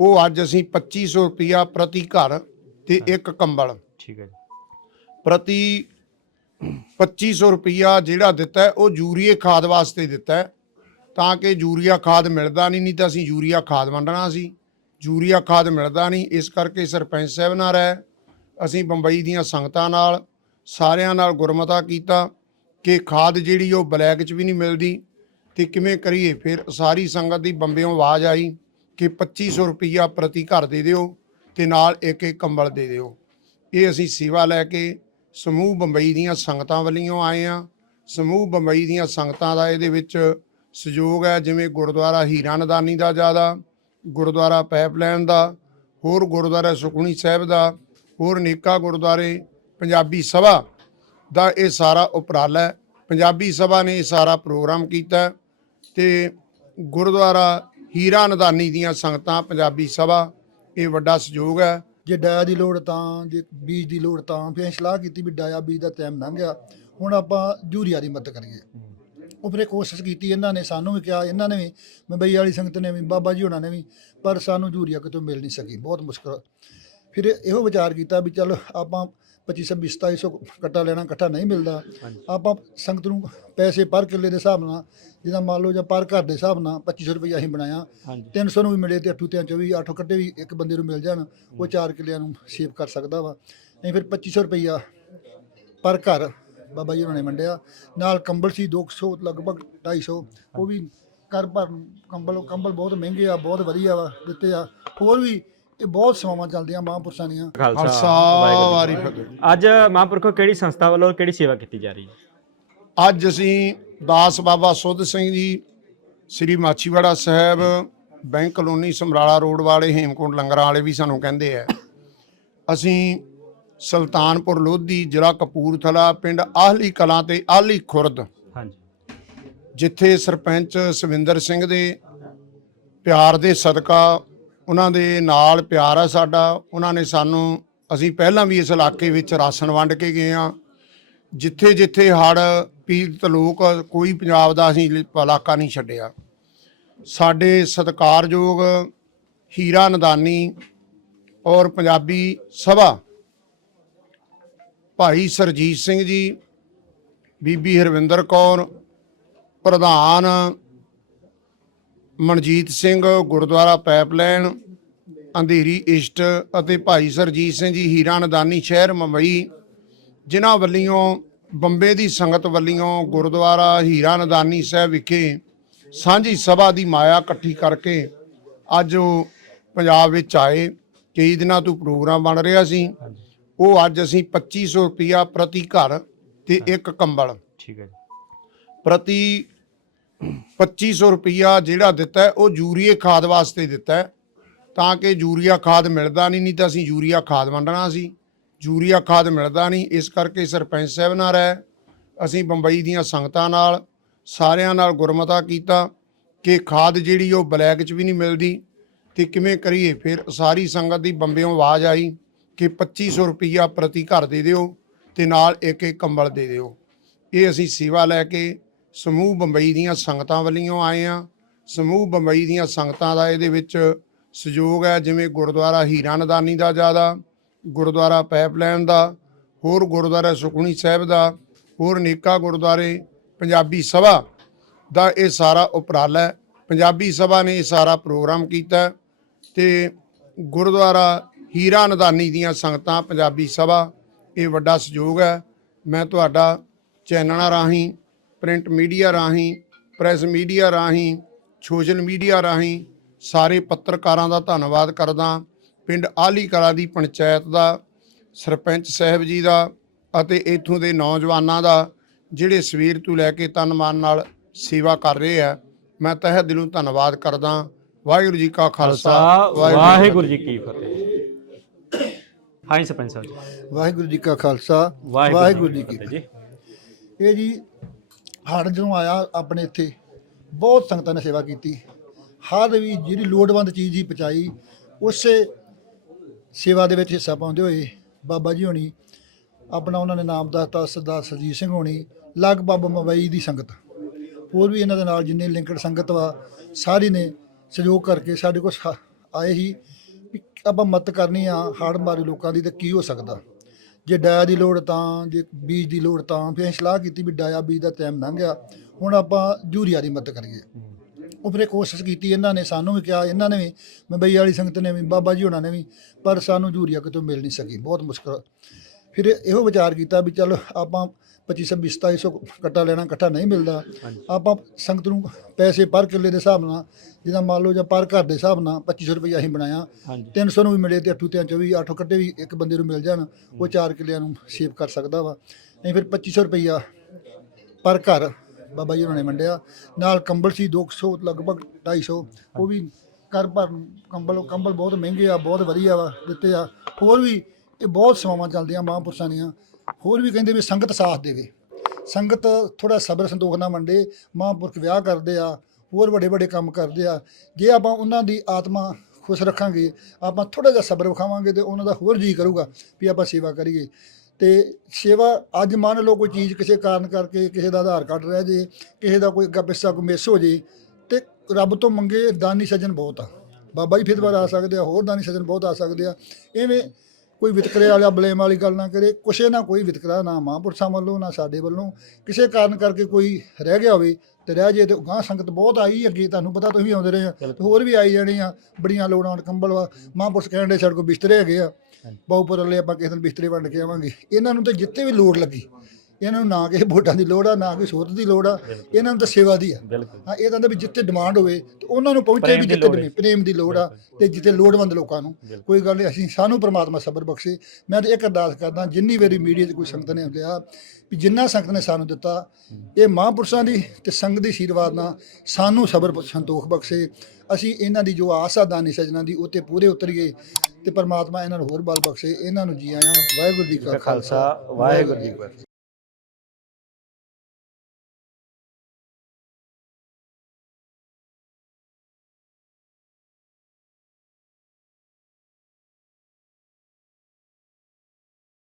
ਉਹ ਅੱਜ ਅਸੀਂ 2500 ਰੁਪਿਆ ਪ੍ਰਤੀ ਘਰ ਤੇ ਇੱਕ ਕੰਬਲ। ਠੀਕ ਹੈ ਜੀ। ਪ੍ਰਤੀ 2500 ਰੁਪਿਆ ਜਿਹੜਾ ਦਿੱਤਾ ਉਹ ਯੂਰੀਏ ਖਾਦ ਵਾਸਤੇ ਦਿੱਤਾ ਤਾਂ ਕਿ ਯੂਰੀਆ ਖਾਦ ਮਿਲਦਾ ਨਹੀਂ ਨਹੀਂ ਤਾਂ ਅਸੀਂ ਯੂਰੀਆ ਖਾਦ ਵੰਡਣਾ ਸੀ। ਯੂਰੀਆ ਖਾਦ ਮਿਲਦਾ ਨਹੀਂ ਇਸ ਕਰਕੇ ਸਰਪੰਚ ਸਾਹਿਬ ਨਾਲ ਰਹਿ ਅਸੀਂ ਬੰਬਈ ਦੀਆਂ ਸੰਗਤਾਂ ਨਾਲ ਸਾਰਿਆਂ ਨਾਲ ਗੁਰਮਤਾ ਕੀਤਾ ਕਿ ਖਾਦ ਜਿਹੜੀ ਉਹ ਬਲੈਕ 'ਚ ਵੀ ਨਹੀਂ ਮਿਲਦੀ ਤੇ ਕਿਵੇਂ ਕਰੀਏ? ਫਿਰ ਸਾਰੀ ਸੰਗਤ ਦੀ ਬੰਬਿਓਂ ਆਵਾਜ਼ ਆਈ। ਕਿ 2500 ਰੁਪਈਆ ਪ੍ਰਤੀ ਘਰ ਦੇ ਦਿਓ ਤੇ ਨਾਲ ਇੱਕ ਇੱਕ ਕੰਬਲ ਦੇ ਦਿਓ। ਇਹ ਅਸੀਂ ਸੇਵਾ ਲੈ ਕੇ ਸਮੂਹ ਬੰਬਈ ਦੀਆਂ ਸੰਗਤਾਂ ਵੱਲੋਂ ਆਏ ਆ ਸਮੂਹ ਬੰਬਈ ਦੀਆਂ ਸੰਗਤਾਂ ਦਾ ਇਹਦੇ ਵਿੱਚ ਸਹਿਯੋਗ ਹੈ, ਜਿਵੇਂ ਗੁਰਦੁਆਰਾ ਹੀਰਾ ਨਦਾਨੀ ਦਾ ਜ਼ਿਆਦਾ, ਗੁਰਦੁਆਰਾ ਪਾਈਪਲਾਈਨ ਦਾ, ਹੋਰ ਗੁਰਦੁਆਰਾ ਸੁਖਣੀ ਸਾਹਿਬ ਦਾ, ਹੋਰ ਨੇਕਾ ਗੁਰਦੁਆਰੇ, ਪੰਜਾਬੀ ਸਭਾ ਦਾ ਇਹ ਸਾਰਾ ਉਪਰਾਲਾ ਹੈ। ਪੰਜਾਬੀ ਸਭਾ ਨੇ ਇਹ ਸਾਰਾ ਪ੍ਰੋਗਰਾਮ ਕੀਤਾ ਹੈ ਤੇ ਗੁਰਦੁਆਰਾ ਹੀਰਾ ਨਦਾਨੀ ਦੀਆਂ ਸੰਗਤਾਂ, ਪੰਜਾਬੀ ਸਭਾ, ਇਹ ਵੱਡਾ ਸਹਿਯੋਗ ਹੈ। ਜੇ ਡਾਇਆ ਦੀ ਲੋੜ ਤਾਂ, ਜੇ ਬੀਜ ਦੀ ਲੋੜ ਤਾਂ, ਫਿਰ ਅਸੀਂ ਸਲਾਹ ਕੀਤੀ ਵੀ ਡਾਇਆ ਬੀਜ ਦਾ ਟਾਈਮ ਲੰਘ ਗਿਆ। ਹੁਣ ਆਪਾਂ ਯੂਰੀਆ ਦੀ ਮਦਦ ਕਰੀਏ। ਉਹ ਫਿਰ ਇਹ ਕੋਸ਼ਿਸ਼ ਕੀਤੀ, ਇਹਨਾਂ ਨੇ ਸਾਨੂੰ ਵੀ ਕਿਹਾ, ਇਹਨਾਂ ਨੇ ਵੀ, ਮੁੰਬਈ ਵਾਲੀ ਸੰਗਤ ਨੇ ਵੀ, ਬਾਬਾ ਜੀ ਹੋਣਾ ਨੇ ਵੀ, ਪਰ ਸਾਨੂੰ ਯੂਰੀਆ ਕਿਤੋਂ ਮਿਲ ਨਹੀਂ ਸਕੀ, ਬਹੁਤ ਮੁਸ਼ਕਲ। ਫਿਰ ਇਹੋ ਵਿਚਾਰ ਕੀਤਾ ਵੀ ਚਲ ਆਪਾਂ 25 26 2700 ਕੱਟਾ ਲੈਣਾ ਇਕੱਠਾ ਨਹੀਂ ਮਿਲਦਾ। ਆਪਾਂ ਸੰਗਤ ਨੂੰ ਪੈਸੇ ਪਰ ਕਿੱਲੇ ਦੇ ਹਿਸਾਬ ਨਾਲ ਜਿੱਦਾਂ ਮੰਨ ਲਓ ਜਾਂ ਪਰ ਘਰ ਦੇ ਹਿਸਾਬ ਨਾਲ 2500 ਰੁਪਏ ਅਸੀਂ ਬਣਾਇਆ। ਹਾਂਜੀ। 300 ਨੂੰ ਵੀ ਮਿਲੇ ਤੇ 8 ਤੇ 24 8 ਕੱਟੇ ਵੀ ਇੱਕ ਬੰਦੇ ਨੂੰ ਮਿਲ ਜਾਣ ਉਹ ਚਾਰ ਕਿੱਲਿਆਂ ਨੂੰ ਸੇਵ ਕਰ ਸਕਦਾ ਵਾ। ਨਹੀਂ ਫਿਰ 2500 ਰੁਪਈਆ ਪਰ ਘਰ ਬਾਬਾ ਜੀ ਉਹਨਾਂ ਨੇ ਵੰਡਿਆ। ਨਾਲ ਕੰਬਲ ਸੀ 200 ਲਗਭਗ 250 ਉਹ ਵੀ ਘਰ ਭਰ ਕੰਬਲ ਕੰਬਲ ਬਹੁਤ ਮਹਿੰਗੇ ਆ ਬਹੁਤ ਵਧੀਆ ਵਾ ਦਿੱਤੇ ਆ। ਹੋਰ ਵੀ ਇਹ ਬਹੁਤ ਸੇਵਾਵਾਂ ਚੱਲਦੀਆਂ ਮਹਾਂਪੁਰਸ਼ਾਂ ਦੀਆਂ। ਖਾਲਸਾ ਵਾਰੀ ਫਤਿਹ। ਅੱਜ ਮਹਾਂਪੁਰਖੋ ਕਿਹੜੀ ਸੰਸਥਾ ਵੱਲੋਂ ਕਿਹੜੀ ਸੇਵਾ ਕੀਤੀ ਜਾ ਰਹੀ ਹੈ? ਅੱਜ ਅਸੀਂ ਦਾਸ Baba Sudh Singh ji Shri Machhiwara Sahib bank colony Samrala road ਵਾਲੇ ਹੇਮਕੁੰਟ ਲੰਗਰਾਂ ਵਾਲੇ ਵੀ ਸਾਨੂੰ ਕਹਿੰਦੇ ਆ। ਅਸੀਂ ਸੁਲਤਾਨਪੁਰ ਲੋਧੀ ਜ਼ਿਲ੍ਹਾ ਕਪੂਰਥਲਾ ਪਿੰਡ ਆਹਲੀ ਕਲਾਂ ਤੇ ਆਹਲੀ ਖੁਰਦ ਹਾਂਜੀ। ਜਿੱਥੇ ਸਰਪੰਚ ਸਵਿੰਦਰ ਸਿੰਘ ਦੇ ਪਿਆਰ ਦੇ ਸਦਕਾ ਉਹਨਾਂ ਦੇ ਨਾਲ ਪਿਆਰ ਆ ਸਾਡਾ। ਉਹਨਾਂ ਨੇ ਸਾਨੂੰ, ਅਸੀਂ ਪਹਿਲਾਂ ਵੀ ਇਸ ਇਲਾਕੇ ਵਿੱਚ ਰਾਸ਼ਨ ਵੰਡ ਕੇ ਗਏ ਆ ਜਿੱਥੇ ਜਿੱਥੇ ਹੜ ਪੀੜਤ ਲੋਕ, ਕੋਈ ਪੰਜਾਬ ਦਾ ਅਸੀਂ ਇਲਾਕਾ ਨਹੀਂ ਛੱਡਿਆ। ਸਾਡੇ ਸਤਿਕਾਰਯੋਗ ਹੀਰਾ ਨਦਾਨੀ ਔਰ ਪੰਜਾਬੀ ਸਭਾ ਭਾਈ ਸਰਜੀਤ ਸਿੰਘ ਜੀ, ਬੀਬੀ ਹਰਵਿੰਦਰ ਕੌਰ, ਪ੍ਰਧਾਨ ਮਨਜੀਤ ਸਿੰਘ ਗੁਰਦੁਆਰਾ ਪਾਈਪਲਾਈਨ ਅੰਧੇਰੀ ਇਸ਼ਟ ਅਤੇ ਭਾਈ ਸਰਜੀਤ ਸਿੰਘ ਜੀ ਹੀਰਾ ਨਦਾਨੀ ਸ਼ਹਿਰ ਮੁੰਬਈ ਜਿਨ੍ਹਾਂ ਵੱਲੋਂ ਬੰਬੇ ਦੀ ਸੰਗਤ ਵੱਲੋਂ ਗੁਰਦੁਆਰਾ ਹੀਰਾ ਨਦਾਨੀ ਸਾਹਿਬ ਵਿਖੇ ਸਾਂਝੀ ਸਭਾ ਦੀ ਮਾਇਆ ਇਕੱਠੀ ਕਰਕੇ ਅੱਜ ਉਹ ਪੰਜਾਬ ਵਿੱਚ ਆਏ। ਕਈ ਦਿਨਾਂ ਤੋਂ ਪ੍ਰੋਗਰਾਮ ਬਣ ਰਿਹਾ ਸੀ। ਉਹ ਅੱਜ ਅਸੀਂ 2500 ਰੁਪਿਆ ਪ੍ਰਤੀ ਘਰ ਤੇ ਇੱਕ ਕੰਬਲ ਠੀਕ ਹੈ ਜੀ। ਪ੍ਰਤੀ 2500 ਰੁਪਿਆ ਜਿਹੜਾ ਦਿੱਤਾ ਉਹ ਯੂਰੀਏ ਖਾਦ ਵਾਸਤੇ ਦਿੱਤਾ ਤਾਂ ਕਿ ਯੂਰੀਆ ਖਾਦ ਮਿਲਦਾ ਨਹੀਂ ਨਹੀਂ ਤਾਂ ਅਸੀਂ ਯੂਰੀਆ ਖਾਦ ਵੰਡਣਾ ਸੀ। ਯੂਰੀਆ ਖਾਦ ਮਿਲਦਾ ਨਹੀਂ, ਇਸ ਕਰਕੇ ਸਰਪੰਚ ਸਾਹਿਬ ਨਾਲ ਰਹਿ, ਅਸੀਂ ਬੰਬਈ ਦੀਆਂ ਸੰਗਤਾਂ ਨਾਲ, ਸਾਰਿਆਂ ਨਾਲ ਗੁਰਮਤਾ ਕੀਤਾ ਕਿ ਖਾਦ ਜਿਹੜੀ ਉਹ ਬਲੈਕ 'ਚ ਵੀ ਨਹੀਂ ਮਿਲਦੀ। ਤੇ ਕਿਵੇਂ ਕਰੀਏ? ਫਿਰ ਸਾਰੀ ਸੰਗਤ ਦੀ ਬੰਬਿਓਂ ਆਵਾਜ਼ ਆਈ ਕਿ 2500 ਰੁਪਿਆ ਪ੍ਰਤੀ ਘਰ ਦੇ ਦਿਓ ਤੇ ਨਾਲ ਇੱਕ ਇੱਕ ਕੰਬਲ ਦੇ ਦਿਓ। ਇਹ ਅਸੀਂ ਸੇਵਾ ਲੈ ਕੇ ਸਮੂਹ ਬੰਬਈ ਦੀਆਂ ਸੰਗਤਾਂ ਵੱਲੋਂ ਆਏ ਆ ਸਮੂਹ ਬੰਬਈ ਦੀਆਂ ਸੰਗਤਾਂ ਦਾ ਇਹਦੇ ਵਿੱਚ ਸਹਿਯੋਗ ਹੈ, ਜਿਵੇਂ ਗੁਰਦੁਆਰਾ ਹੀਰਾ ਨਦਾਨੀ ਦਾ ਜ਼ਿਆਦਾ, ਗੁਰਦੁਆਰਾ ਪਾਈਪਲਾਈਨ ਦਾ, ਹੋਰ ਗੁਰਦੁਆਰਾ ਸੁਖਣੀ ਸਾਹਿਬ ਦਾ, ਹੋਰ ਨੇਕਾ ਗੁਰਦੁਆਰੇ, ਪੰਜਾਬੀ ਸਭਾ ਦਾ ਇਹ ਸਾਰਾ ਉਪਰਾਲਾ ਹੈ। ਪੰਜਾਬੀ ਸਭਾ ਨੇ ਇਹ ਸਾਰਾ ਪ੍ਰੋਗਰਾਮ ਕੀਤਾ ਹੈ ਤੇ ਗੁਰਦੁਆਰਾ ਹੀਰਾ ਨਦਾਨੀ ਦੀਆਂ ਸੰਗਤਾਂ, ਪੰਜਾਬੀ ਸਭਾ, ਇਹ ਵੱਡਾ ਸਹਿਯੋਗ ਹੈ। ਮੈਂ ਤੁਹਾਡਾ ਚੈਨਲਾਂ ਰਾਹੀਂ ਪ੍ਰਿੰਟ ਮੀਡੀਆ ਰਾਹੀਂ ਪ੍ਰੈਸ ਮੀਡੀਆ ਰਾਹੀਂ ਸੋਸ਼ਲ ਮੀਡੀਆ ਰਾਹੀਂ ਸਾਰੇ ਪੱਤਰਕਾਰਾਂ ਦਾ ਧੰਨਵਾਦ ਕਰਦਾ। ਪਿੰਡ ਆਲੀ ਕਲਾ ਦੀ ਪੰਚਾਇਤ ਦਾ ਸਰਪੰਚ ਸਾਹਿਬ ਜੀ ਦਾ ਅਤੇ ਇਥੋਂ ਦੇ ਨੌਜਵਾਨਾਂ ਦਾ ਜਿਹੜੇ ਸਵੇਰ ਤੋਂ ਲੈ ਕੇ ਤਨ ਮਨ ਨਾਲ ਸੇਵਾ ਕਰ ਰਹੇ ਆ ਮੈਂ ਤਹਿ ਦਿਲੋਂ ਧੰਨਵਾਦ ਕਰਦਾ। ਵਾਹਿਗੁਰੂ ਜੀ ਕਾ ਖਾਲਸਾ ਵਾਹਿਗੁਰੂ ਜੀ ਕੀ ਫਤਿਹ। ਹਾਂਜੀ ਸਰਪੰਚ ਸਾਹਿਬ ਵਾਹਿਗੁਰੂ ਜੀ ਕਾ ਖਾਲਸਾ ਵਾਹਿਗੁਰੂ ਜੀ ਕੀ ਕੀ ਫਤਿਹ ਜੀ। ਫਤਿਹ। ਇਹ ਜੀ ਹੜ ਜਦੋਂ ਆਇਆ ਆਪਣੇ ਇੱਥੇ, ਬਹੁਤ ਸੰਗਤਾਂ ਨੇ ਸੇਵਾ ਕੀਤੀ। ਹਰ ਵੀ ਜਿਹੜੀ ਲੋੜਵੰਦ ਚੀਜ਼ ਹੀ ਪਹੁੰਚਾਈ, ਉਸੇ ਸੇਵਾ ਦੇ ਵਿੱਚ ਹਿੱਸਾ ਪਾਉਂਦੇ ਹੋਏ ਬਾਬਾ ਜੀ ਹੋਣੀ, ਆਪਣਾ ਉਹਨਾਂ ਨੇ ਨਾਮ ਦੱਸਤਾ, ਸਰਦਾਰ ਸਰਜੀਤ ਸਿੰਘ ਹੋਣੀ, ਲਗਭਗ ਮੁੰਬਈ ਦੀ ਸੰਗਤ। ਹੋਰ ਵੀ ਇਹਨਾਂ ਦੇ ਨਾਲ ਜਿੰਨੇ ਲਿੰਕਡ ਸੰਗਤ ਵਾ, ਸਾਰੀ ਨੇ ਸਹਿਯੋਗ ਕਰਕੇ ਸਾਡੇ ਕੋਲ ਸਾ- ਆਏ ਹੀ ਵੀ ਆਪਾਂ ਮਦਦ ਕਰਨੀ ਆ ਹਾੜ ਮਾਰੇ ਲੋਕਾਂ ਦੀ ਤਾਂ ਕੀ ਹੋ ਸਕਦਾ। ਜੇ ਡਾਇਆ ਦੀ ਲੋੜ ਤਾਂ, ਜੇ ਬੀਜ ਦੀ ਲੋੜ ਤਾਂ, ਫਿਰ ਅਸੀਂ ਸਲਾਹ ਕੀਤੀ ਵੀ ਡਾਇਆ ਬੀਜ ਦਾ ਟਾਈਮ ਲੰਘ ਗਿਆ। ਹੁਣ ਆਪਾਂ ਯੂਰੀਆ ਦੀ ਮਦਦ ਕਰੀਏ। ਉਹ ਫਿਰ ਇਹ ਕੋਸ਼ਿਸ਼ ਕੀਤੀ, ਇਹਨਾਂ ਨੇ ਸਾਨੂੰ ਵੀ ਕਿਹਾ, ਇਹਨਾਂ ਨੇ ਵੀ ਮੁੰਬਈ ਵਾਲੀ ਸੰਗਤ ਨੇ ਵੀ, ਬਾਬਾ ਜੀ ਹੋਣਾ ਨੇ ਵੀ, ਪਰ ਸਾਨੂੰ ਯੂਰੀਆ ਕਿਤੋਂ ਮਿਲ ਨਹੀਂ ਸਕੀ, ਬਹੁਤ ਮੁਸ਼ਕਲ। ਫਿਰ ਇਹੋ ਵਿਚਾਰ ਕੀਤਾ ਵੀ ਚਲ ਆਪਾਂ 25 26 2700 ਕੱਟਾ ਲੈਣਾ ਇਕੱਠਾ ਨਹੀਂ ਮਿਲਦਾ। ਆਪਾਂ ਸੰਗਤ ਨੂੰ ਪੈਸੇ ਪਰ ਕਿੱਲੇ ਦੇ ਹਿਸਾਬ ਨਾਲ ਜਿੱਦਾਂ ਮੰਨ ਲਓ ਜਾਂ ਪਰ ਘਰ ਦੇ ਹਿਸਾਬ ਨਾਲ 2500 ਰੁਪਏ ਅਸੀਂ ਬਣਾਇਆ। ਹਾਂਜੀ। 300 ਨੂੰ ਵੀ ਮਿਲੇ ਤੇ 8 ਤੇ 24 8 ਕੱਟੇ ਵੀ ਇੱਕ ਬੰਦੇ ਨੂੰ ਮਿਲ ਜਾਣ ਉਹ ਚਾਰ ਕਿੱਲਿਆਂ ਨੂੰ ਸੇਵ ਕਰ ਸਕਦਾ ਵਾ। ਨਹੀਂ ਫਿਰ 2500 ਰੁਪਈਆ ਪਰ ਘਰ ਬਾਬਾ ਜੀ ਉਹਨਾਂ ਨੇ ਵੰਡਿਆ। ਨਾਲ ਕੰਬਲ ਸੀ 200 ਲਗਭਗ 250 ਉਹ ਵੀ ਘਰ ਭਰ ਨੂੰ ਕੰਬਲ ਕੰਬਲ ਬਹੁਤ ਮਹਿੰਗੇ ਆ ਬਹੁਤ ਵਧੀਆ ਵਾ ਦਿੱਤੇ ਆ। ਹੋਰ ਵੀ ਇਹ ਬਹੁਤ ਸੇਵਾਵਾਂ ਚੱਲਦੀਆਂ ਮਹਾਂਪੁਰਸ਼ਾਂ ਦੀਆਂ। ਹੋਰ ਵੀ ਕਹਿੰਦੇ ਵੀ ਸੰਗਤ ਸਾਥ ਦੇਵੇ। ਸੰਗਤ ਥੋੜਾ ਸਬਰ ਸੰਤੋਖ ਨਾਲ ਮੰਡੇ ਮਹਾਂਪੁਰਖ ਵਿਆਹ ਕਰਦੇ ਆ, ਹੋਰ ਵੱਡੇ ਵੱਡੇ ਕੰਮ ਕਰਦੇ ਆ। ਜੇ ਆਪਾਂ ਉਹਨਾਂ ਦੀ ਆਤਮਾ ਖੁਸ਼ ਰੱਖਾਂਗੇ, ਆਪਾਂ ਥੋੜਾ ਜਿਹਾ ਸਬਰ ਵਿਖਾਵਾਂਗੇ ਤੇ ਉਹਨਾਂ ਦਾ ਹੋਰ ਜੀ ਕਰੂਗਾ ਵੀ ਆਪਾਂ ਸੇਵਾ ਕਰੀਏ। ਤੇ ਸੇਵਾ ਅੱਜ ਮੰਨ ਲਓ ਕੋਈ ਚੀਜ਼ ਕਿਸੇ ਕਾਰਨ ਕਰਕੇ ਕਿਸੇ ਦਾ ਆਧਾਰ ਕਾਰਡ ਰਹਿ ਜੇ, ਕਿਸੇ ਦਾ ਕੋਈ ਅੱਗਾ ਕੋਈ ਮਿਸ ਹੋ ਜੇ, ਤੇ ਰੱਬ ਤੋਂ ਮੰਗੇ ਦਾਨੀ ਸੱਜਣ ਬਹੁਤ ਆ। ਬਾਬਾ ਜੀ ਫਿਰ ਦੁਬਾਰਾ ਆ ਸਕਦੇ ਆ, ਹੋਰ ਦਾਨੀ ਸੱਜਣ ਬਹੁਤ ਆ ਸਕਦੇ ਆ। ਐਵੇਂ ਕੋਈ ਵਿਤਕਰੇ ਵਾਲਾ ਬਲੇਮ ਵਾਲੀ ਗੱਲ ਨਾ ਕਰੇ ਕੁਛੇ ਨਾ ਕੋਈ ਵਿਤਕਰਾ ਨਾ ਮਹਾਂਪੁਰਸ਼ਾਂ ਵੱਲੋਂ ਨਾ ਸਾਡੇ ਵੱਲੋਂ ਕਿਸੇ ਕਾਰਨ ਕਰਕੇ ਕੋਈ ਰਹਿ ਗਿਆ ਹੋਵੇ ਤੇ ਰਹਿ ਜੇ ਤੇ ਗਾਂ ਸੰਗਤ ਬਹੁਤ ਆਈ ਅੱਗੇ ਤੁਹਾਨੂੰ ਪਤਾ ਤੁਸੀਂ ਆਉਂਦੇ ਰਹੇ ਆ ਤੇ ਹੋਰ ਵੀ ਆਈ ਜਾਣੀ ਆ ਬੜੀਆਂ ਲੋੜਾਂ ਕੰਬਲ ਵਾ ਮਹਾਂਪੁਰਸ਼ ਕਹਿਣ ਦੇ ਸਾਡੇ ਕੋਲ ਬਿਸਤਰੇ ਹੈਗੇ ਆ ਬਹੁਪੁਰ ਵਾਲੇ ਆਪਾਂ ਕਿਸੇ ਦਿਨ ਬਿਸਤਰੇ ਵੰਡ ਕੇ ਆਵਾਂਗੇ। ਇਹਨਾਂ ਨੂੰ ਤੇ ਜਿੱਥੇ ਵੀ ਲੋੜ ਲੱਗੀ ਇਹਨਾਂ ਨੂੰ ਨਾ ਕਿਸੇ ਵੋਟਾਂ ਦੀ ਲੋੜ ਆ ਨਾ ਕੋਈ ਸੋਧ ਦੀ ਲੋੜ ਆ ਇਹਨਾਂ ਨੂੰ ਤਾਂ ਸੇਵਾ ਦੀ ਆ। ਬਿਲਕੁਲ। ਹਾਂ ਇਹ ਤਾਂ ਹੁੰਦਾ ਵੀ ਜਿੱਥੇ ਡਿਮਾਂਡ ਹੋਵੇ ਤੇ ਉਹਨਾਂ ਨੂੰ ਪਹੁੰਚੇ ਵੀ ਜਿੱਥੇ ਪ੍ਰੇਮ ਦੀ ਲੋੜ ਆ ਤੇ ਜਿੱਥੇ ਲੋੜਵੰਦ ਲੋਕਾਂ ਨੂੰ। ਕੋਈ ਗੱਲ ਨਹੀਂ ਅਸੀਂ ਸਾਨੂੰ ਪ੍ਰਮਾਤਮਾ ਸਬਰ ਬਖਸ਼ੇ। ਮੈਂ ਤਾਂ ਇੱਕ ਅਰਦਾਸ ਕਰਦਾ ਜਿੰਨੀ ਵਾਰੀ ਮੀਡੀਆ 'ਚ ਕੋਈ ਸੰਗਤ ਨੇ ਲਿਆ ਵੀ ਜਿੰਨਾ ਸੰਗਤ ਨੇ ਸਾਨੂੰ ਦਿੱਤਾ ਇਹ ਮਹਾਂਪੁਰਸ਼ਾਂ ਦੀ ਤੇ ਸੰਗਤ ਦੀ ਆਸ਼ੀਰਵਾਦ ਨਾਲ ਸਾਨੂੰ ਸਬਰ ਸੰਤੋਖ ਬਖਸ਼ੇ। ਅਸੀਂ ਇਹਨਾਂ ਦੀ ਜੋ ਆਸ ਆ ਦਾਨੀ ਸਜਣਾ ਦੀ ਉਹ ਤੇ ਪੂਰੇ ਉਤਰੀਏ ਤੇ ਪਰਮਾਤਮਾ ਇਹਨਾਂ ਨੂੰ ਹੋਰ ਬਲ ਬਖਸ਼ੇ। ਇਹਨਾਂ ਨੂੰ ਜੀ ਆਇਆਂ ਵਾਹਿਗੁਰੂ ਜੀ ਕਾ ਖਾਲਸਾ ਵਾਹਿਗੁਰੂ ਜੀ ਕੀ ਫਤਿਹ।